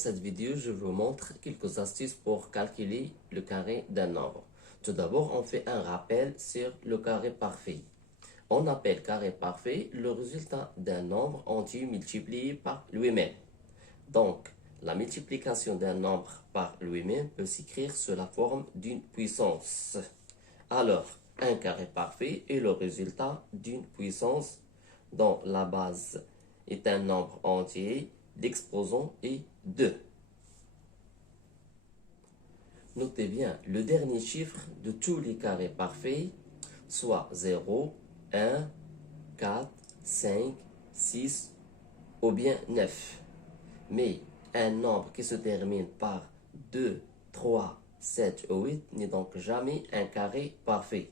cette vidéo, je vous montre quelques astuces pour calculer le carré d'un nombre. Tout d'abord, on fait un rappel sur le carré parfait. On appelle carré parfait le résultat d'un nombre entier multiplié par lui-même. Donc, la multiplication d'un nombre par lui-même peut s'écrire sous la forme d'une puissance. Alors, un carré parfait est le résultat d'une puissance dont la base est un nombre entier, l'exposant est 2. Notez bien le dernier chiffre de tous les carrés parfaits, soit 0, 1, 4, 5, 6 ou bien 9. Mais un nombre qui se termine par 2, 3, 7 ou 8 n'est donc jamais un carré parfait.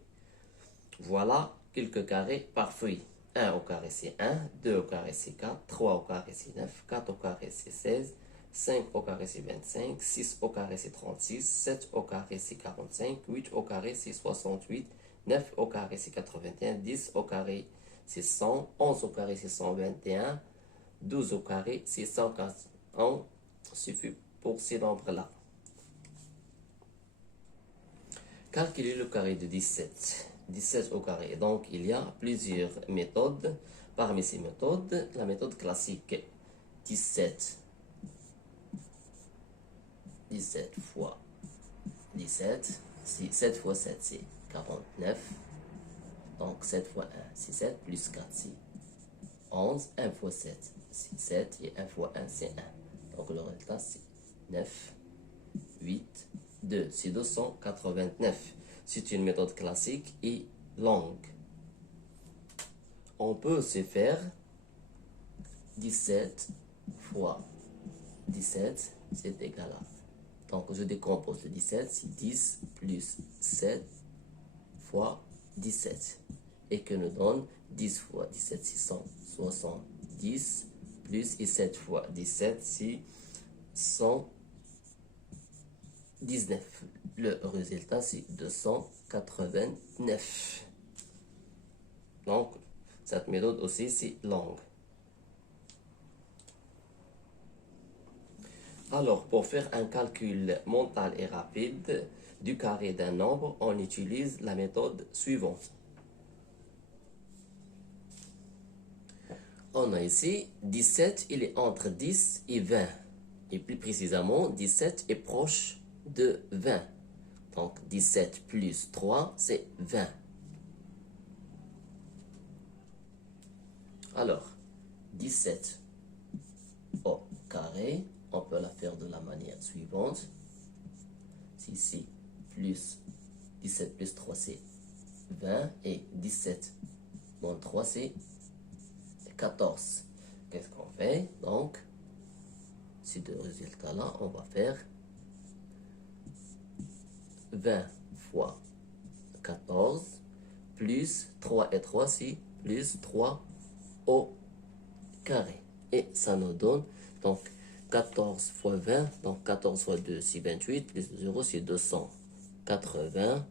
Voilà quelques carrés parfaits. 1 au carré c'est 1, 2 au carré c'est 4, 3 au carré c'est 9, 4 au carré c'est 16, 5 au carré c'est 25, 6 au carré c'est 36, 7 au carré c'est 45, 8 au carré c'est 68, 9 au carré c'est 81, 10 au carré c'est 100, 11 au carré c'est 121, 12 au carré c'est 140. Suffit pour ces nombres-là. Calculer le carré de 17. 17 au carré. Donc, il y a plusieurs méthodes. Parmi ces méthodes, la méthode classique 17 fois 17. 7 fois 7, c'est 49. Donc, 7 fois 1, c'est 7, plus 4, c'est 11. 1 fois 7, c'est 7. Et 1 fois 1, c'est 1. Donc, le résultat, c'est 9, 8, 2. C'est 289. C'est une méthode classique et longue. On peut aussi faire 17 fois 17, c'est égal à. Donc, je décompose le 17, c'est 10 plus 7 fois 17. Et que nous donne 10 fois 17, c'est 170, plus et 7 fois 17, c'est 119. Le résultat, c'est 289. Donc, cette méthode aussi, c'est longue. Alors, pour faire un calcul mental et rapide du carré d'un nombre, on utilise la méthode suivante. On a ici 17, il est entre 10 et 20. Et plus précisément, 17 est proche de 20. Donc, 17 plus 3, c'est 20. Alors, 17 au carré, on peut la faire de la manière suivante. C'est ici, plus 17 plus 3, c'est 20. Et 17 moins 3, c'est 14. Qu'est-ce qu'on fait? Donc, ces deux résultats-là, on va faire 20 fois 14 plus 3 et 3, c'est plus 3 au carré. Et ça nous donne donc 14 fois 20, donc 14 fois 2, c'est 28, plus 0, c'est 280,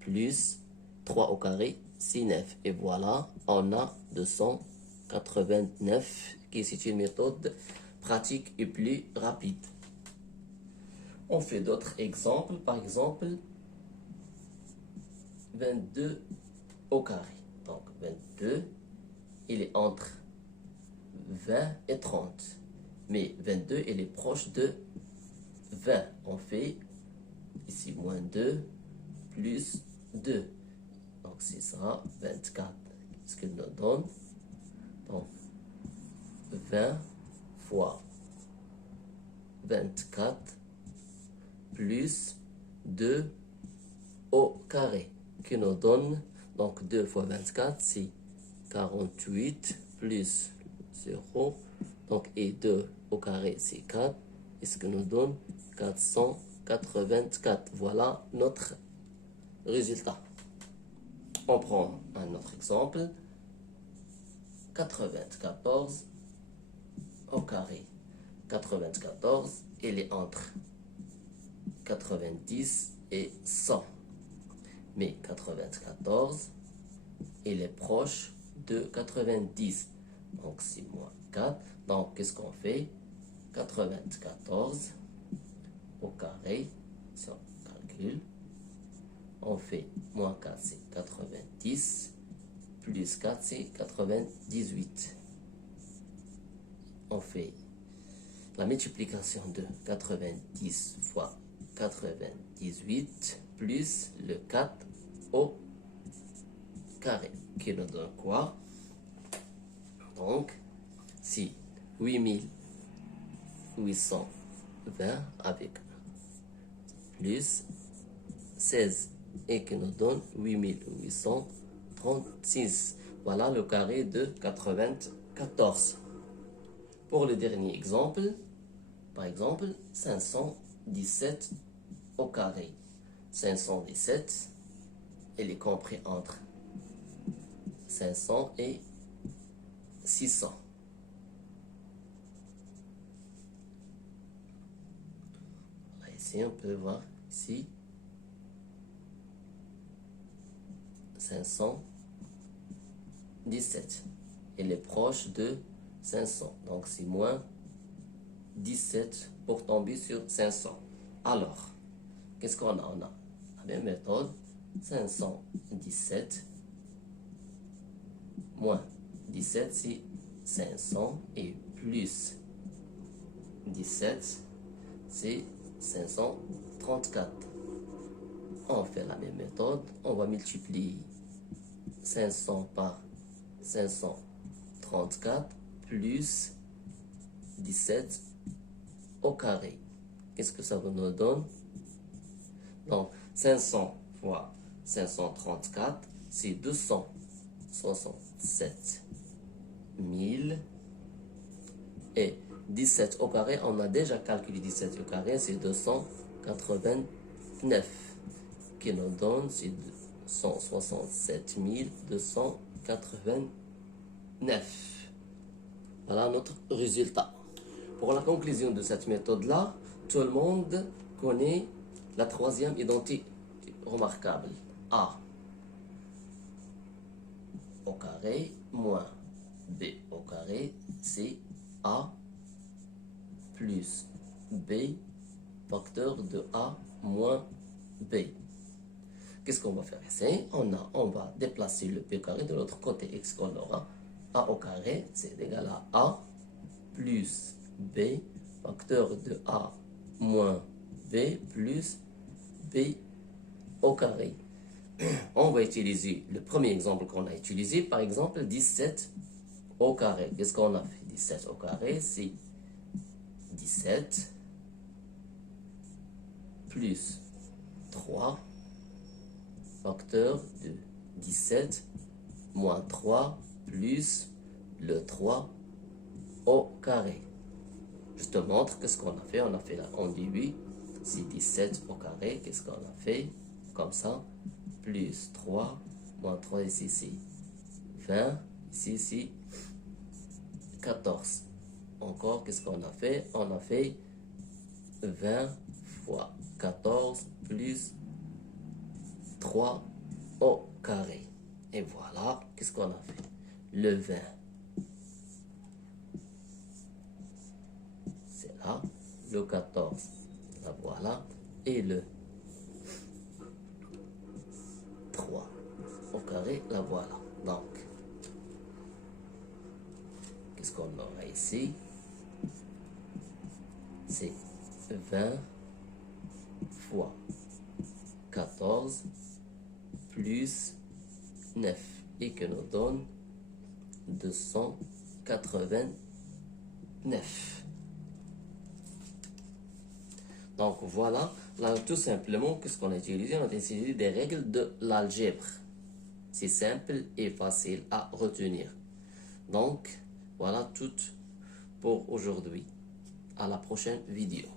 plus 3 au carré, c'est 9. Et voilà, on a 289, qui est une méthode pratique et plus rapide. On fait d'autres exemples, par exemple 22 au carré. Donc 22, il est entre 20 et 30. Mais 22, il est proche de 20. On fait ici moins 2 plus 2. Donc c'est ça, 24. Ce qu'il nous donne. Donc 20 fois 24 plus 2 au carré, qui nous donne, donc 2 fois 24, c'est 48 plus 0, donc et 2 au carré, c'est 4, et ce que nous donne 484. Voilà notre résultat. On prend un autre exemple, 94 au carré. 94, il est entre 90 et 100. Mais 94, il est proche de 90. Donc, c'est moins 4. Donc, qu'est-ce qu'on fait? 94 au carré, si on calcule, on fait moins 4 c'est 90, plus 4 c'est 98. On fait la multiplication de 90 fois 98 plus le 4 au carré, qui nous donne quoi? Donc, si 8820 avec plus 16 et qui nous donne 8836. Voilà le carré de 94. Pour le dernier exemple, par exemple, 517 au carré. 517, il est compris entre 500 et 600. Ici, on peut voir ici 517. Il est proche de 500. Donc, c'est moins 17 pour tomber sur 500. Alors, qu'est-ce qu'on a? On a la même méthode. 517 moins 17, c'est 500. Et plus 17, c'est 534. On fait la même méthode. On va multiplier 500 par 534 plus 17 au carré. Qu'est-ce que ça nous donne? Donc, 500 fois 534, c'est 267 000. Et 17 au carré, on a déjà calculé 17 au carré, c'est 289. Qui nous donne, c'est 167 289. Voilà notre résultat. Pour la conclusion de cette méthode-là, tout le monde connaît la troisième identité remarquable. A au carré moins B au carré, c'est A plus B facteur de A moins B. Qu'est-ce qu'on va faire ici? On va déplacer le B carré de l'autre côté. X qu'on aura A au carré, c'est égal à A plus B facteur de A moins B plus B au carré. On va utiliser le premier exemple qu'on a utilisé, par exemple 17 au carré. Qu'est-ce qu'on a fait? 17 au carré, c'est 17 plus 3 facteur de 17 moins 3 plus le 3 au carré. Je te montre qu'est-ce qu'on a fait. On a fait en début, c'est 17 au carré. Qu'est-ce qu'on a fait? Comme ça, plus 3 moins 3 ici, c'est 20. Ici, c'est 14. Encore, qu'est-ce qu'on a fait? On a fait 20 fois 14 plus 3 au carré. Et voilà, qu'est-ce qu'on a fait? Le 20. C'est là. Le 14. La voilà. Et le 3 au carré. La voilà. Donc, qu'est-ce qu'on aura ici? C'est 20 fois 14 plus 9 et que nous donne 289. Donc voilà, là tout simplement, qu'est-ce qu'on a utilisé? On a utilisé des règles de l'algèbre. C'est simple et facile à retenir. Donc voilà tout pour aujourd'hui. À la prochaine vidéo.